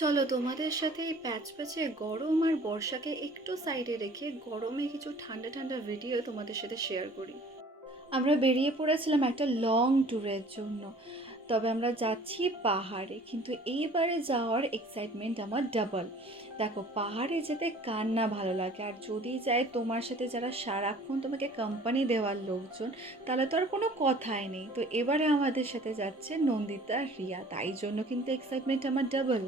চলো তোমাদের সাথে এই প্যাচ প্যাচে গরম আর বর্ষাকে একটু সাইডে রেখে গরমে কিছু ঠান্ডা ঠান্ডা ভিডিও তোমাদের সাথে শেয়ার করি। আমরা বেরিয়ে পড়েছিলাম একটা লং ট্যুরের জন্য। তবে আমরা যাচ্ছি পাহাড়ে, কিন্তু এইবারে যাওয়ার এক্সাইটমেন্ট আমার ডাবল। দেখো, পাহাড়ে যেতে কার না ভালো লাগে, আর যদি যায় তোমার সাথে যারা সারাক্ষণ তোমাকে কোম্পানি দেওয়ার লোকজন, তাহলে তো আর কোনো কথাই নেই। তো এবারে আমাদের সাথে যাচ্ছে নন্দিতা, রিয়া, তাই জন্য কিন্তু এক্সাইটমেন্ট আমার ডাবল।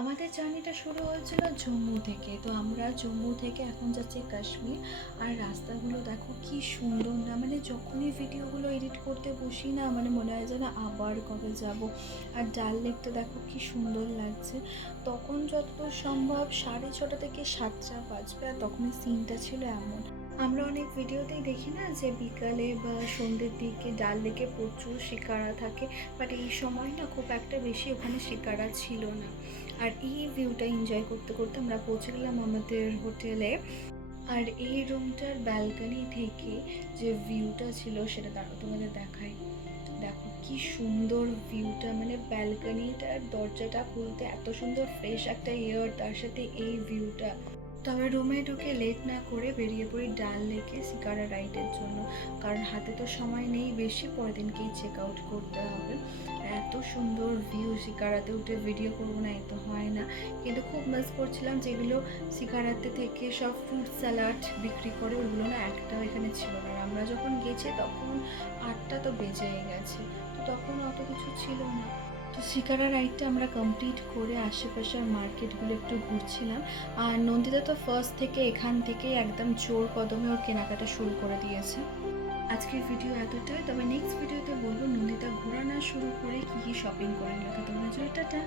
আমাদের জার্নিটা শুরু হয়েছিল জম্মু থেকে। তো আমরা জম্মু থেকে এখন যাচ্ছি কাশ্মীর। আর রাস্তাগুলো দেখো কি সুন্দর না, মানে যখনই ভিডিওগুলো এডিট করতে বসি না, মানে মনে হয় যেন আবার কবে যাব। আর ডাল লেকটা দেখো কি সুন্দর লাগছে। তখন যতদূর সম্ভব 6:30 থেকে 7টা বাজবে, আর তখনই সিনটা ছিল এমন। আমরা অনেক ভিডিওতেই দেখি না যে বিকালে বা সন্ধ্যের দিকে ডাল লেকে প্রচুর শিকারা থাকে, বাট এই সময় না খুব একটা বেশি ওখানে শিকারা ছিল না। আর এই ভিউটা এনজয় করতে করতে আমরা পৌঁছে গেলাম আমাদের হোটেলে। আর এই রুমটার ব্যালকনি থেকে যে ভিউটা ছিল সেটা দাঁড়াও তোমাদের দেখাই। দেখো কি সুন্দর ভিউটা, মানে ব্যালকনিটার দরজাটা খুলতে এত সুন্দর ফ্রেশ একটা এয়ার, তার সাথে এই ভিউটা। তবে রুমে ঢুকে লেট না করে বেরিয়ে পড়ি ডাল লেকে শিকারা রাইডের জন্য, কারণ হাতে তো সময় নেই বেশি, পরের দিনকেই চেক আউট করতে হবে। এত সুন্দর ভিউ, শিকারাতে উঠে ভিডিও করবো না এ তো হয় না। কিন্তু খুব মিস করছিলাম যেগুলো শিকারাতে থেকে সব ফ্রুট স্যালাড বিক্রি করে, ওগুলো না একটাও এখানে ছিল না। আর আমরা যখন গেছি তখন 8টা তো বেজেই গেছে, তো তখন অত কিছু ছিল না। তো শিকারা রাইডটা আমরা কমপ্লিট করে আশেপাশের মার্কেটগুলো একটু ঘুরছিলাম। আর নন্দিতা তো ফার্স্ট থেকে এখান থেকে একদম জোর কদমে ওর কেনাকাটা শুরু করে দিয়েছে। আজকের ভিডিও এতটাই, তবে নেক্সট ভিডিওতে বলবো নন্দিতা ঘোরা না শুরু করে কী কী শপিং করে নিল। তো তোমরা টাটা।